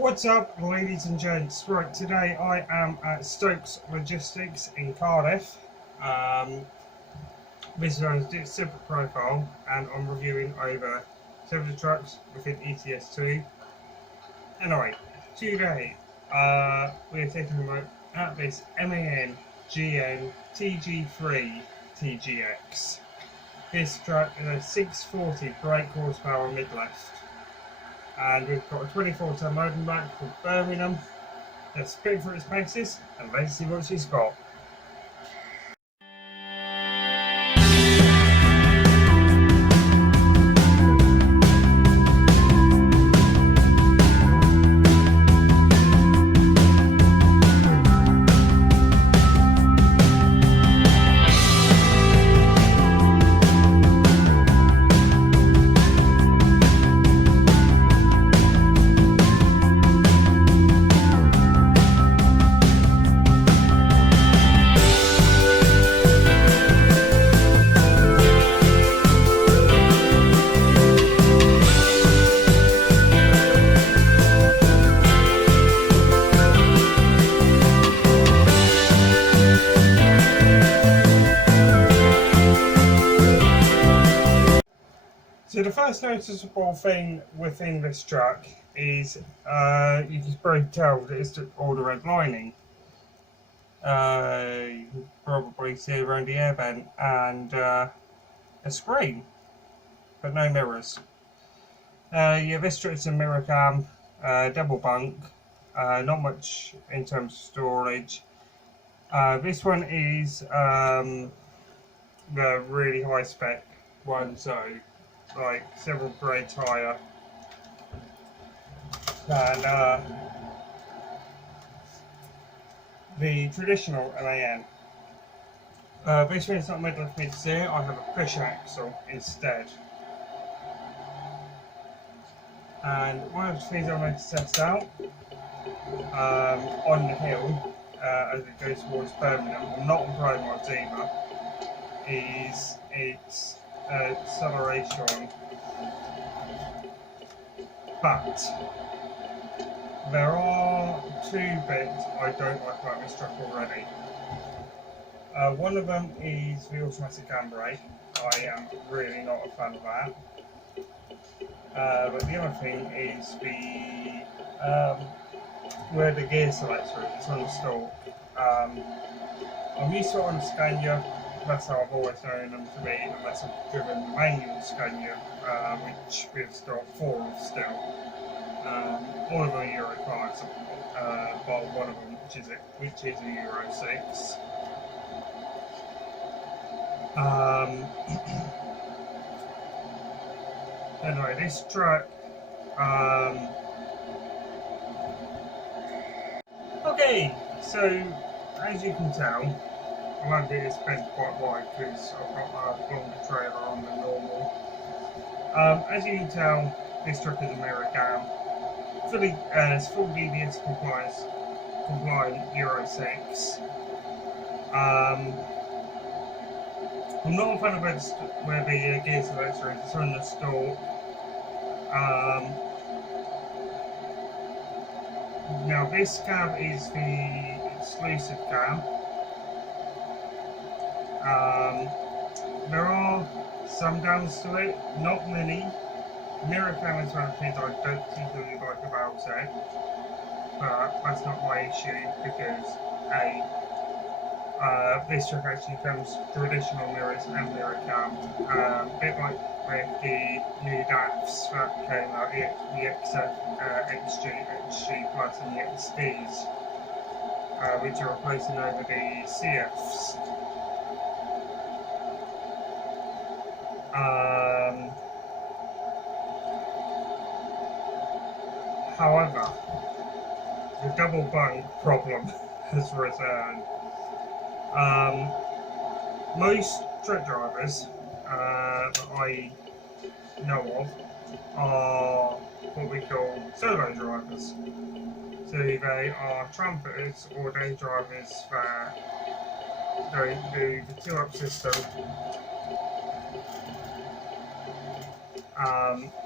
What's up, ladies and gents? Right, today I am at Stokes Logistics in Cardiff. This is on a separate profile, and I'm reviewing over several trucks within ETS2. Anyway, today we're taking a look at this MAN GN TG3 TGX. This truck is a 640 brake horsepower mid-lift. And we've got a 24-ton loading back from Birmingham. Let's spit through its paces and let's see what she's got. So the first noticeable thing within this truck is you can probably tell that it's all the red lining. You can probably see around the air vent and a screen, but no mirrors. Yeah, this truck's a mirror cam, double bunk, not much in terms of storage. This one is the really high spec one, so like several grades higher than the traditional MAN. This one is not mid-lift mid-steer, I have a push axle instead. And one of the things I wanted to test out on the hill as it goes towards Birmingham, I'm not on road mods either, is its acceleration, but there are two bits I don't like about this truck already. One of them is the automatic handbrake. I am really not a fan of that. But the other thing is the where the gear selector is on the stalk. I'm used to it on the Scania. That's how I've always known them to be, unless I've driven manual Scania, which we've got 4 of still. All of them are Euro 5s, but one of them which is a Euro 6. Anyway, this truck, okay, so as you can tell, I won't be this bed quite wide because I've got a longer trailer on than normal. As you can tell, this truck is a mirror cam. It's full DBS compliant Euro 6. I'm not a fan of where the gear selector is. It's on the stalk. Now this cab is the exclusive cab. There are some downs to it, not many. Mirror cam is one of the things I don't particularly like about it, but that's not my issue because this truck actually comes traditional mirrors and mirror cam, a bit like with the new DAFs that came out, the XG, XG Plus and the XDs, which are replacing over the CFs. However, the double bunk problem has returned. Most truck drivers that I know of are what we call solo drivers. So they are trumpeters or day drivers that don't do the 2-up system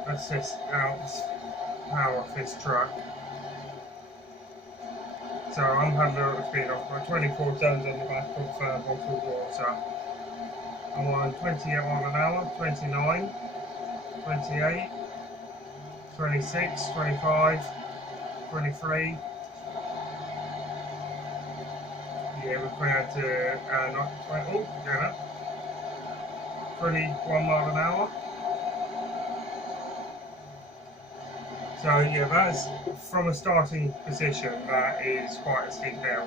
assist out power of this truck So I'm having a little speed off. Got 24 tons on the back of bottled water. I'm on 28 miles an hour, 29, 28, 26, 25, 23. Yeah, we're clear to not 20, oh, get up. 21 miles an hour. So yeah, that's from a starting position. That is quite a steep hill,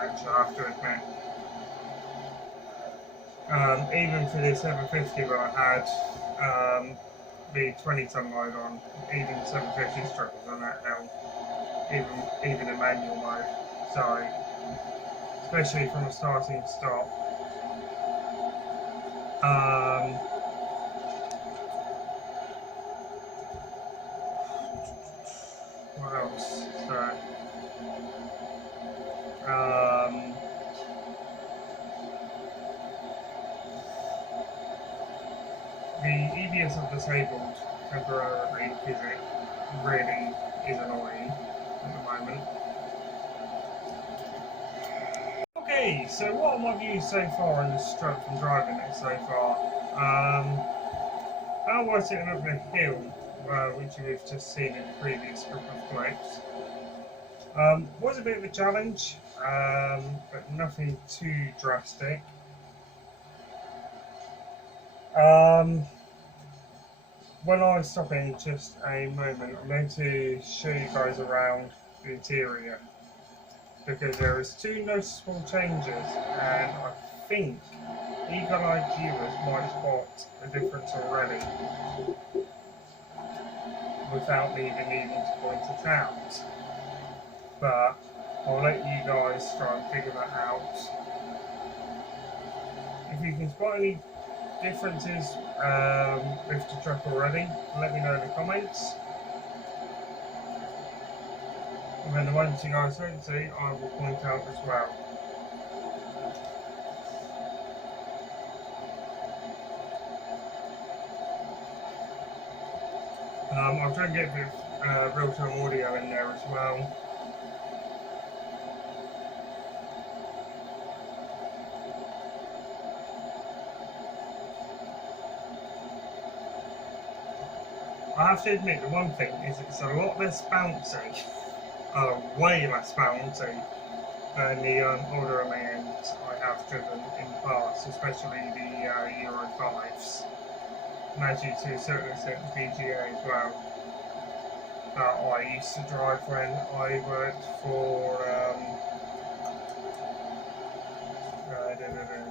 actually, I have to admit. Even for the 750 that I had the 20-ton load on, even 750 struggles on that hill, even in manual mode. So, especially from a starting stop. What else? So, the EBS are disabled temporarily because it really is annoying at the moment. Okay, so what are my views so far on this truck from driving it so far? How was it up the hill, which we've just seen in the previous couple of clips? Was a bit of a challenge, but nothing too drastic. When I stop in just a moment, I'm going to show you guys around the interior, because there is two noticeable changes, and I think eagle-eyed viewers might spot a difference already without me even needing to point it out. But I'll let you guys try and figure that out. If you can spot any differences with the truck already, let me know in the comments. And then the ones you guys don't see, I will point out as well. I'll try and get a bit of real-time audio in there as well. I have to admit, the one thing is it's a lot less bouncy, way less bouncy than the older Lients I have driven in the past, especially the Euro 5s. And actually to a certain extent the PGA as well, that I used to drive when I worked for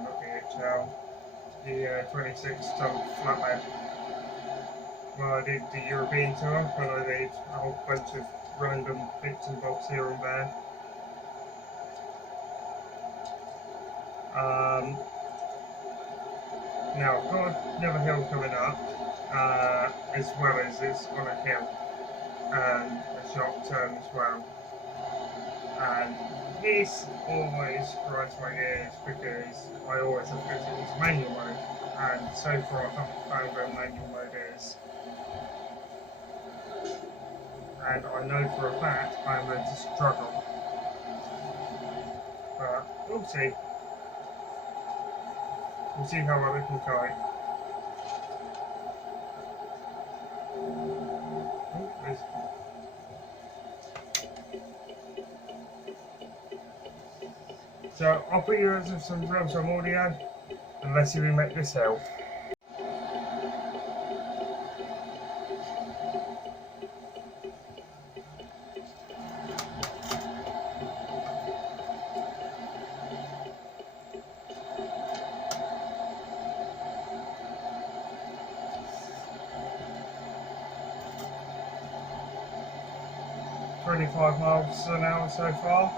not the HL, the 26-ton flatbed. Well, I did the European tour when I did a whole bunch of random bits and bobs here and there. Now I've got another hill coming up, as well as it's on a hill and a sharp turn as well. And this always grinds my ears because I always have put it into manual mode, and so far I haven't found where manual mode is. And I know for a fact I am going to struggle. But we'll see. We'll see how well it can go. So I'll put you in some real-time audio and let's see if we make this help. 25 miles an hour so far.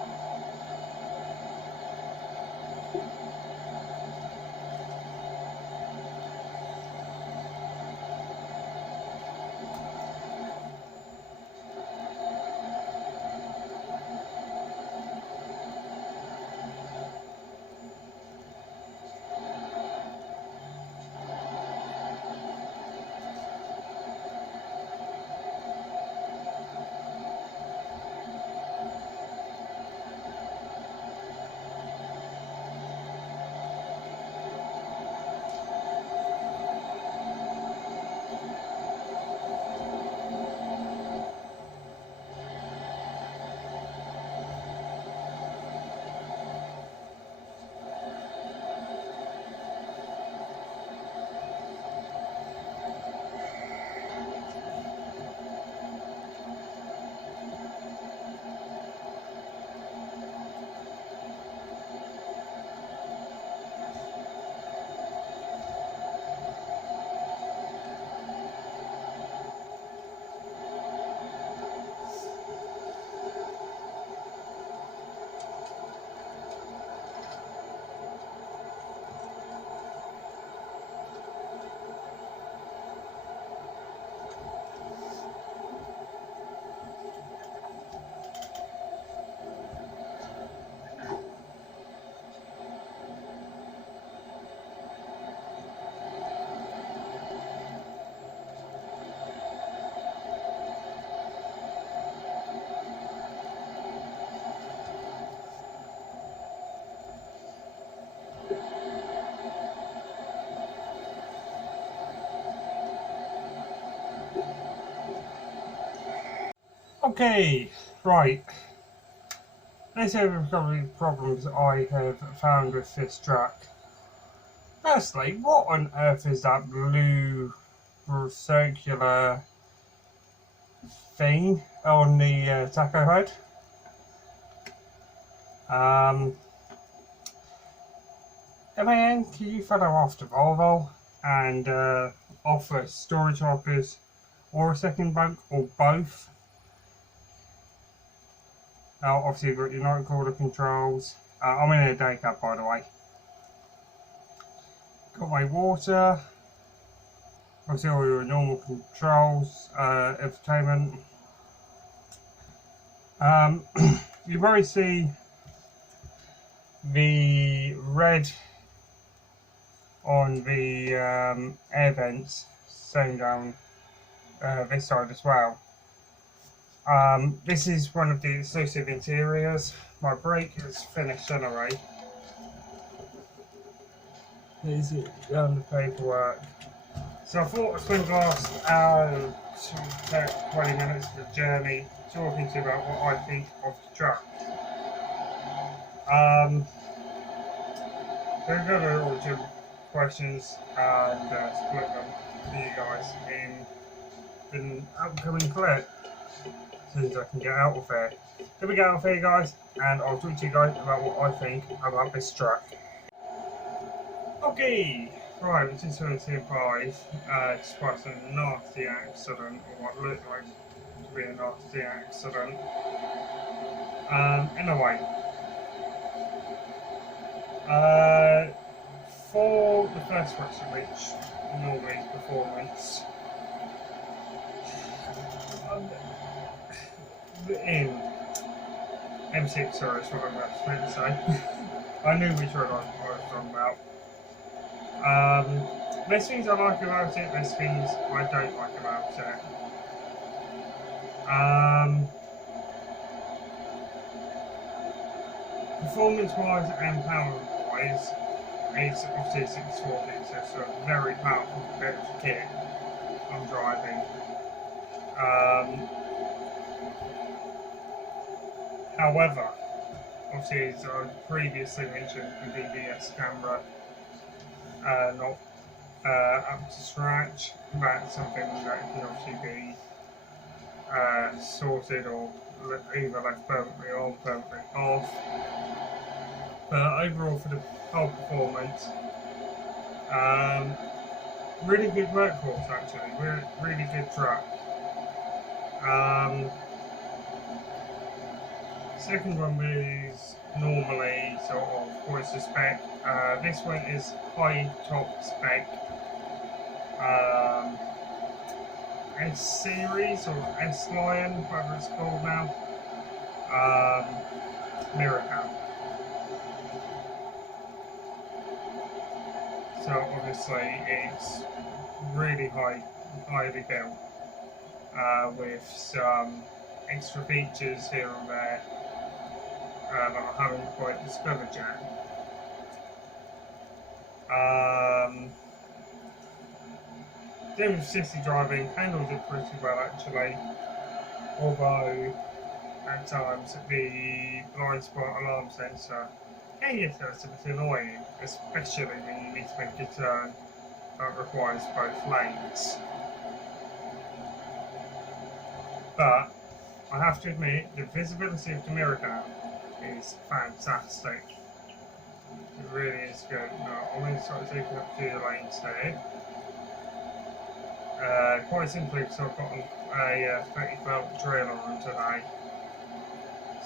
Okay, right. Let's have a couple of problems I have found with this truck. Firstly, what on earth is that blue circular thing on the tacho head? MAN, can you follow after Volvo and offer storage lockers or a second bunk or both? Obviously, you've got your night caller controls. I'm in a day cab, by the way. Got my water. Obviously, all your normal controls, entertainment. You probably see the red on the air vents, same down this side as well. This is one of the exclusive interiors. My brake is finished anyway. Here's it on the paperwork. So I thought I'd spend the last hour to 20 minutes of the journey talking to you about what I think of the truck. We're going to all two questions and split them for you guys in an upcoming clip as soon as I can get out of here. Let me get out of here, guys, and I'll talk to you guys about what I think about this truck. Okay, right, we're just going to advise, despite a nasty accident, or what looked like to be a nasty accident. Anyway, for the first question, which normally is performance, in M6, sorry, that's what I'm about to say. I knew which road I was talking about. There's things I like about it, there's things I don't like about it. Performance-wise and power-wise, it's obviously 640, so it's a very powerful bit of kit I'm driving. However, obviously as I previously mentioned, the DVS camera not up to scratch. That's something that can obviously be sorted or either left permanently on, permanently off. But overall, for the whole performance, really good workhorse actually, really good truck. Second one is normally sort of what's the spec. This one is high top spec. S series or Slient, whatever it's called now. Mirror cam. So obviously it's really highly built, with some extra features here and there that I haven't quite discovered yet. Doing city driving handles it pretty well actually, although at times the blind spot alarm sensor can get a bit annoying, especially when you need to make a turn that requires both lanes. But I have to admit, the visibility of the mirror cam is fantastic. It really is good. Now, I'm going to start taking up a few lanes here. Quite simply because I've got a 30-belt trailer on today.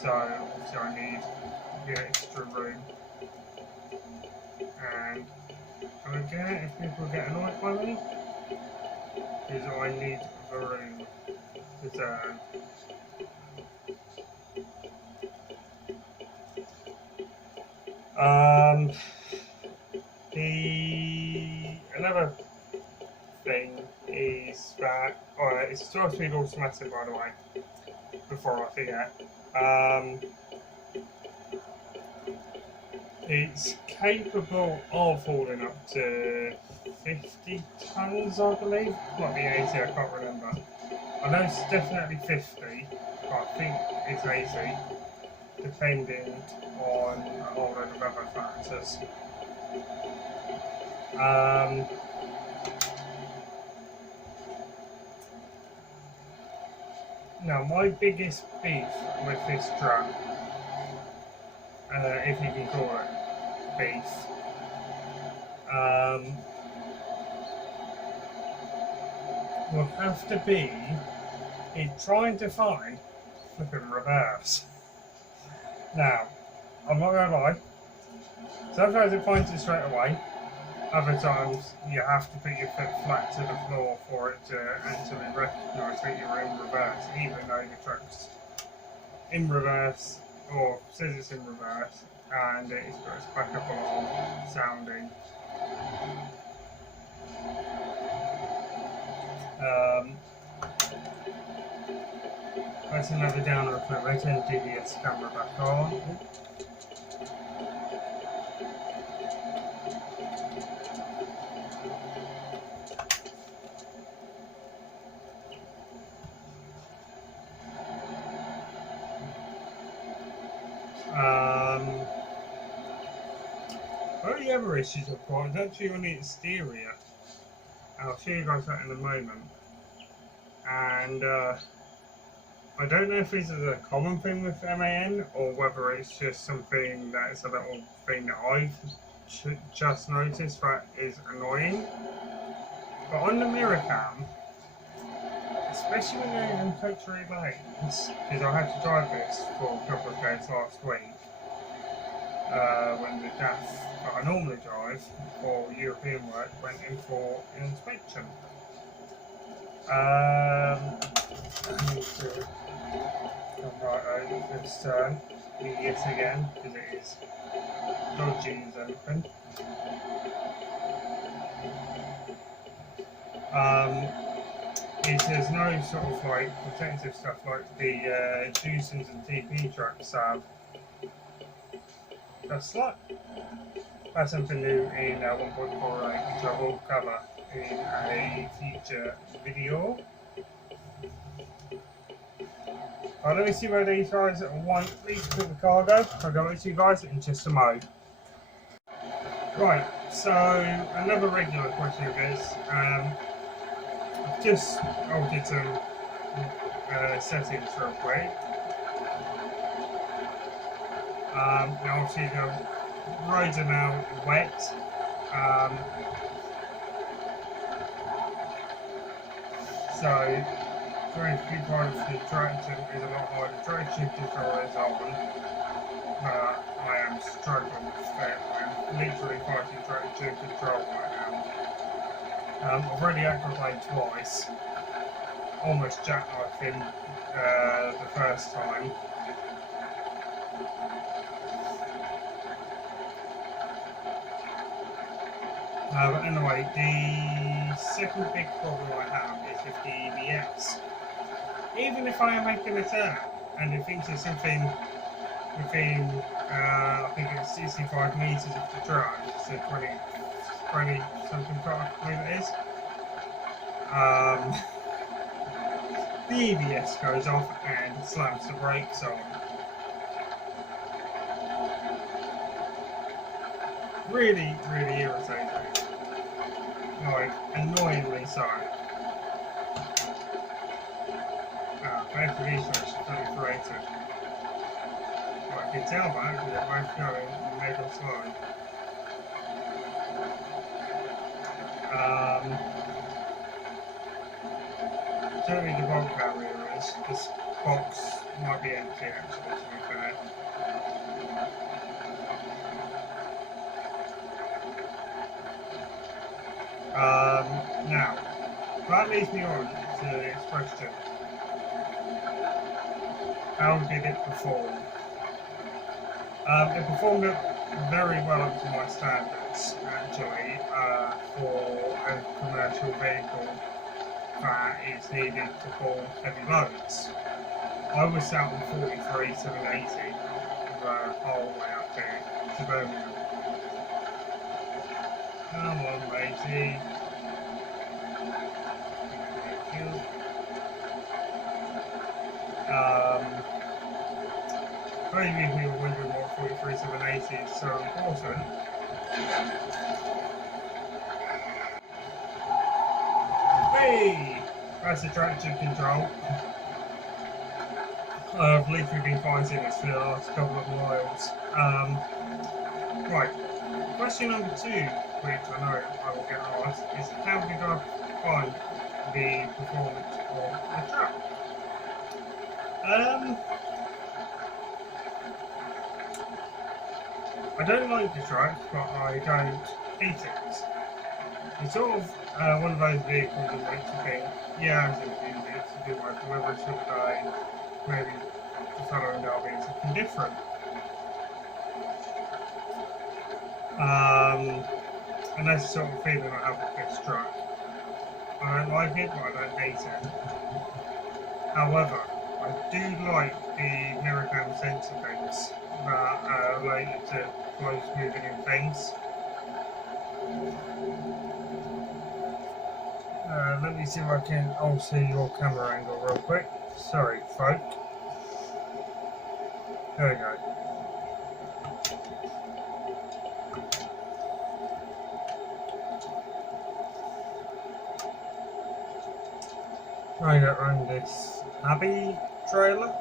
So obviously I need the extra room. And I don't care if people get annoyed by me, because I need the room to turn. Another thing is that it's a 12-speed automatic, by the way, before I forget. It's capable of hauling up to 50 tons, I believe. Might be 80, I can't remember. I know it's definitely 50, I think it's 80, depending on a whole lot of other factors. Now, my biggest beef with this truck, if you can call it beef, will have to be in trying to find flipping reverse. Now, I'm not gonna lie, sometimes it finds it straight away, other times you have to put your foot flat to the floor for it to actually recognise that you're in reverse, even though the truck's in reverse or says it's in reverse and it's got its backup alarm sounding. That's another downer of my turn the DVS camera back on. One of the other issues I've got is actually on the exterior. I'll show you guys that in a moment. And I don't know if this is a common thing with MAN or whether it's just something that's a little thing that I've just noticed that is annoying. But on the mirror cam, especially when you're in country lanes, because I had to drive this for a couple of days last week, when the DAF that I normally drive for European work went in for inspection. I need to come right over this turn yet again because it is dodgy as anything. There's no sort of like protective stuff like the Dewsons and TP trucks have. That's something new in 1.48, which I will cover in a future video. Let me see where these guys want these to the cargo. I'll go with you guys in just a moment. Right, so another regular question of this. I've just altered some settings real quick. Now obviously the roads are now wet. So very few parts of the traction is a lot harder. Traction control is on. I am struggling with that. I'm literally fighting traction control right now. I've already aquaplaned twice. Almost jackknifed him the first time. But anyway, the second big problem I have is with the EBS. Even if I am making a turn and it thinks it's something within, I think it's 65 metres of the drive, so 20 something I believe it is, the EBS goes off and slams the brakes on. Really, really irritating. Like, annoyingly so. Both of these ones are fully created. Well, I can tell that because they're both going mega slow. Certainly the bulk area is. This box might be empty actually, to be fair. Now, that leads me on to the next question. How did it perform? It performed very well up to my standards, actually, for a commercial vehicle that is needed to haul heavy loads. I was sat on 43 780 the whole way up there to Birmingham. Come on, matey. Thank you. Those of you who are wondering what 43780 is so important, hey! That's the traction control. I've literally been fighting this for the last couple of miles. Right, question number 2, which I know I will get asked, is how did I find the performance of the truck? I don't like the truck, but I don't hate it. It's sort of one of those vehicles that makes you think, yeah, I'm going to use it to do my deliveries for the day, maybe the following day I'll be something different. And that's the sort of feeling I have with this truck. I don't like it, but I don't hate it. However, I do like the mirror cam sensor things that are related to close moving in things. Let me see if I can alter your camera angle real quick. Sorry, folk. There we go. Trying to run this Abbey trailer.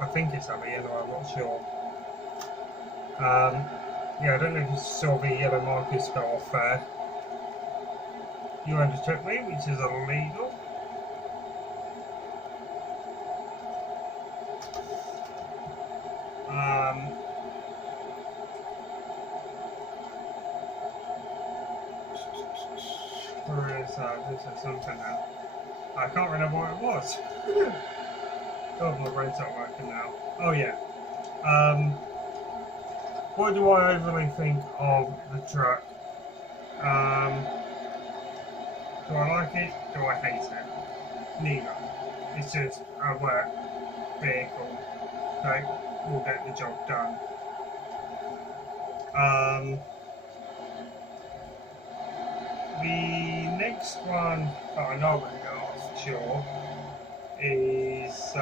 I think it's Abbey, anyway, I'm not sure. Yeah, I don't know if you saw the yellow markers go off there. You undertook me, which is illegal. Where is that? This is something now. I can't remember what it was. God, my brain's not working now. Oh yeah. What do I overly think of the truck? Do I like it? Do I hate it? Neither. It's just a work vehicle that will get the job done. The next one that I know I'm going to go off for sure is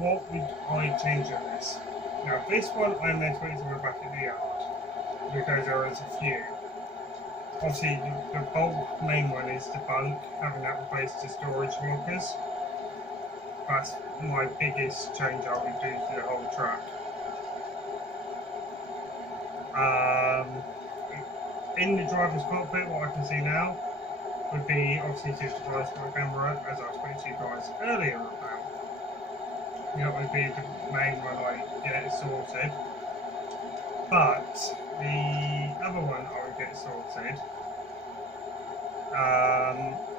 what would I change on this? Now this one I'm expecting to go back in the yard because there is a few. Obviously the bulk main one is the bunk, having that replaced to storage lockers. That's my biggest change I would do to the whole truck. In the driver's cockpit, what I can see now would be obviously just device my camera, as I spoke to you guys earlier about. That would be the main one I get sorted. But the other one I would get sorted,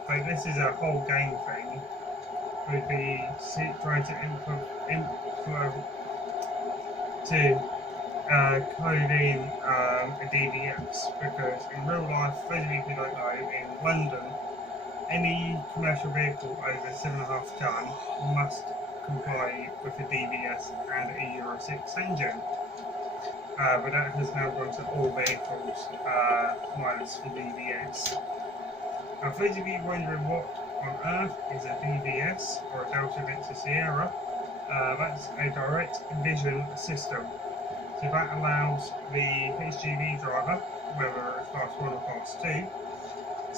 like this is a whole game thing, would be trying to code in a DVS, because in real life, those of you who don't know, in London, any commercial vehicle over 7.5 tonne must comply with a DVS and a Euro 6 engine. But that has now gone to all vehicles minus the DVS. Now, for those of you wondering what on earth is a DVS, or a Delta Victor Sierra, that's a direct vision system. So that allows the HGV driver, whether it's class 1 or class 2,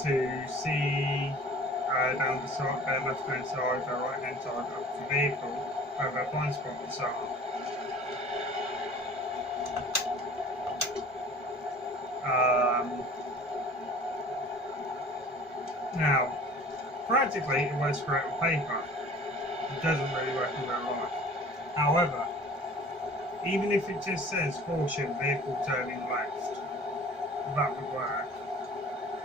to see down the side, their left hand side, their right hand side of the vehicle, where their blind spots are. Now, practically it works great on paper. It doesn't really work in real life. However, even if it just says caution, vehicle turning left, that would work.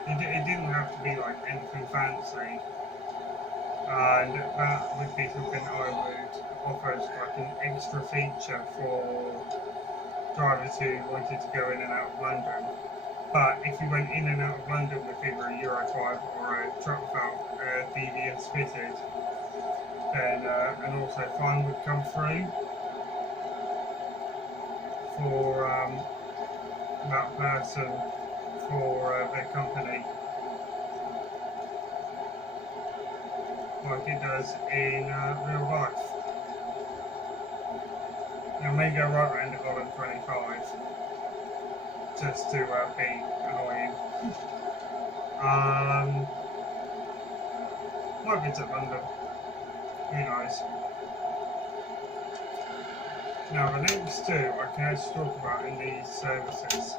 It didn't have to be like anything fancy, and that would be something I would offer as like an extra feature for drivers who wanted to go in and out of London. But if you went in and out of London with either a Euro 5 or a truck without DVS fitted, then an auto fine would come through for that person, for their company. like it does in real life. It may go right around the column 25 just to be annoying. Might be to London, who knows. Now the next two I can actually talk about in these services,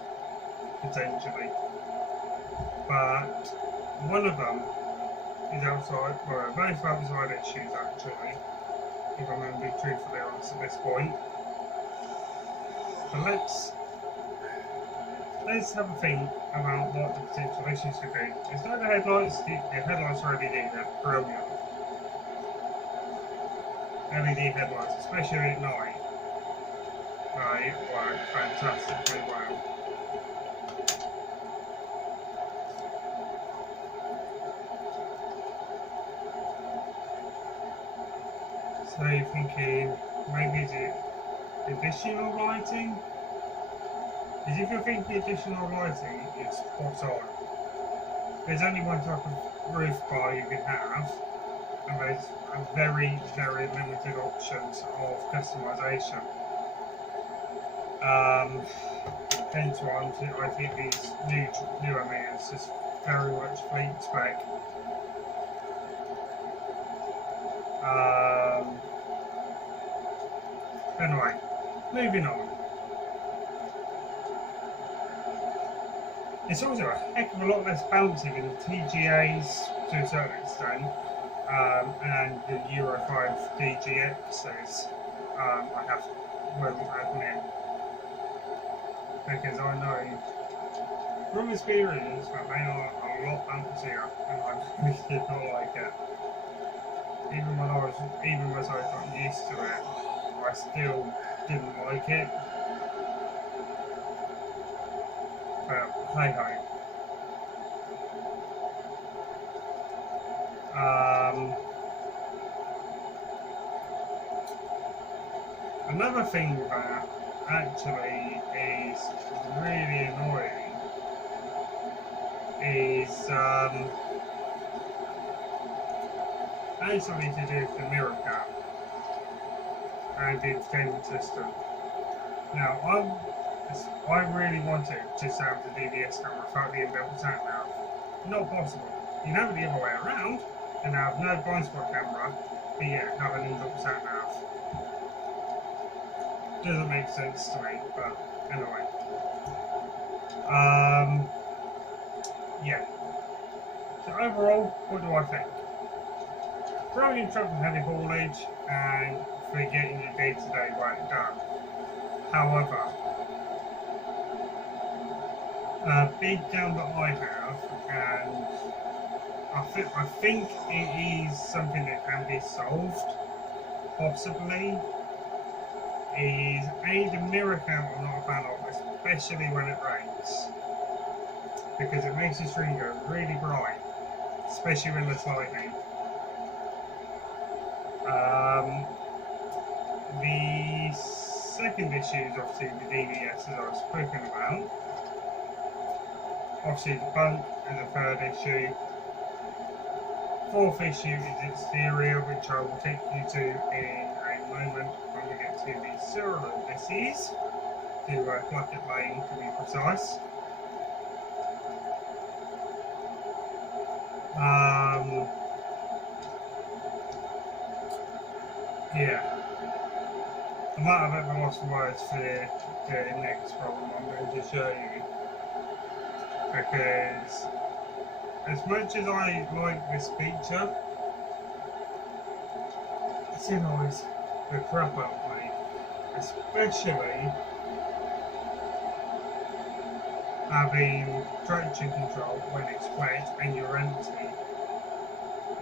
potentially. But one of them is outside, well both outside issues actually, if I'm going to be truthfully honest at this point. But let's have a think about what the potential issues could be. It's not the headlights, the headlights are LED, they're brilliant. LED headlights, especially at night, they work fantastically well. So you're thinking, maybe is it additional lighting? Because if you're thinking additional lighting, it's spot on. There's only one type of roof bar you can have, and there's very, very limited options of customization. Hence why I think these newer meters is very much fleet spec. Anyway, moving on. It's also a heck of a lot less bouncy than the TGAs to a certain extent, and the Euro 5 TGXs, I have to admit. Because I know from experience that they are a lot bouncier, and I really did not like it. Even as I got used to it, I still didn't like it. But hey ho. Another thing that actually is really annoying is actually to do with the mirror cap and the entertainment system. Now I really wanted to have the DVS camera without the inbuilt sat nav. Not possible. You can have it the other way around and have no blind spot camera, but yet have an inbuilt sat nav. Doesn't make sense to me, but anyway. Yeah. So overall, what do I think? Throwing in truck for heavy haulage and for getting your day-to-day work done. However, a big down that I have, and I think it is something that can be solved, possibly, is the mirror cam I'm not a fan of, especially when it rains, because it makes the screen go really bright, especially when it's lightning. The second issue is obviously the DVS, as I've spoken about. Obviously the bunk is the third issue. Fourth issue is exterior, which I will take you to in a moment when we get to the serial indices, to Clackett Lane to be precise. Yeah. I might have a bit lost for words for the next problem I'm going to show you, because as much as I like this feature, it's annoys the crap out of me, especially having traction control when it's wet and you're empty,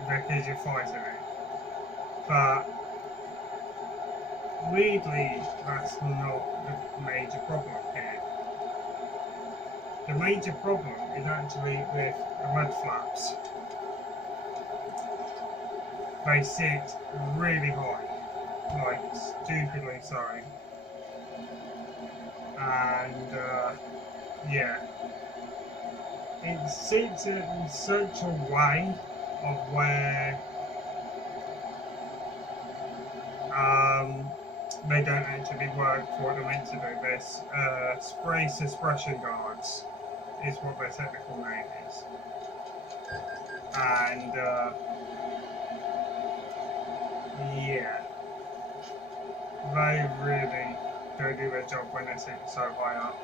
because you're fighting it. But weirdly, that's not the major problem here. The major problem is actually with the mud flaps. They sit really high, like stupidly so. And yeah, it sits in such a way of where they don't actually work for what they're meant to do. This spray suppression guards is what their technical name is. And yeah, they really don't do their job when they're sitting so high up,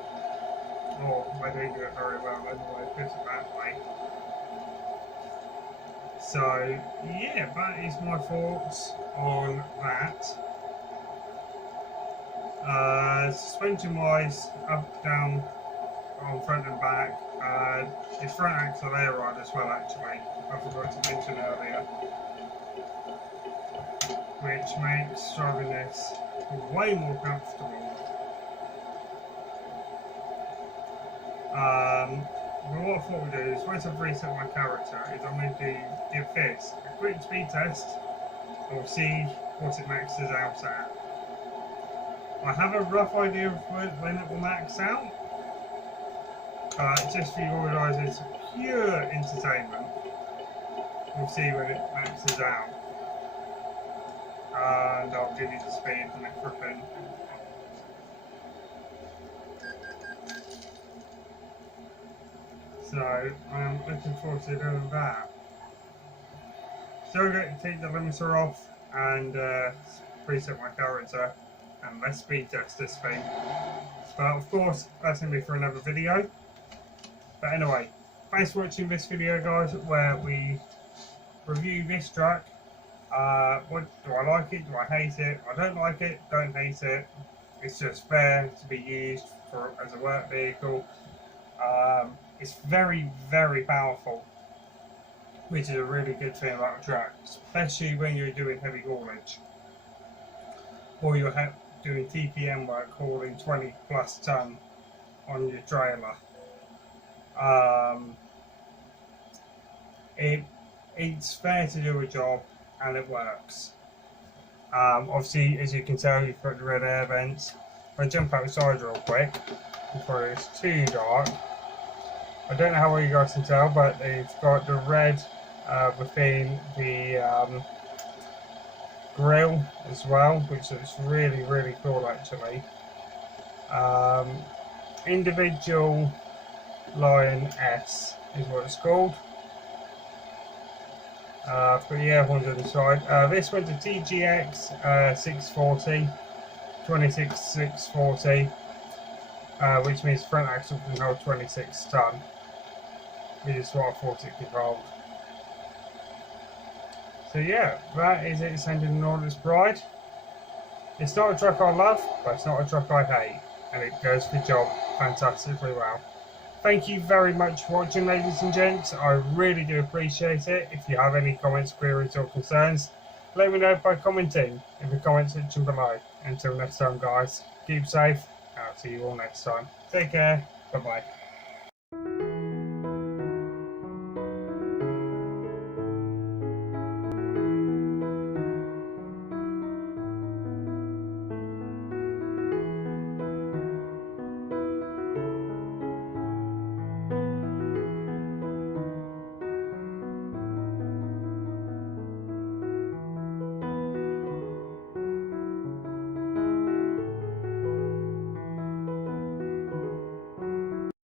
or when they do it very well anyway, put it that way. So yeah, that is my thoughts on that. Suspension wise, up, down, on front and back. It's front axle air ride as well actually, I forgot to mention earlier, which makes driving this way more comfortable. But what I thought we'd do is, once I've reset my character, is I'm going to give this a quick speed test. We'll see what it maxes out at. I have a rough idea of when it will max out, but just for you guys, it's pure entertainment. We'll see when it maxes out, and I'll give you the speed and everything. So I'm looking forward to doing that. So I'm going to take the limiter off and preset my character, and let's speed test this thing. But of course, that's going to be for another video. But anyway, thanks for watching this video, guys, where we review this truck. What do I like it? Do I hate it? I don't like it. Don't hate it. It's just there to be used as a work vehicle. It's very, very powerful, which is a really good thing about a truck, especially when you're doing heavy haulage, or you're doing TPM work, hauling 20 plus ton on your trailer. It's fair to do a job, and it works. Obviously, as you can tell, you've got the red air vents. If I jump outside real quick before it's too dark, I don't know how well you guys can tell, but they've got the red within the grille as well, which looks really, really cool actually. Individual Lion S is what it's called. But yeah, one's on the side. This went to TGX 640, 26640, which means front axle can hold 26 ton, which is what I thought it could hold. So yeah, that is it, sending an Ordnance Bride. It's not a truck I love, but it's not a truck I hate, and it does the job fantastically well. Thank you very much for watching, ladies and gents. I really do appreciate it. If you have any comments, queries or concerns, let me know by commenting in the comment section below. Until next time, guys, keep safe. I'll see you all next time. Take care. Bye bye.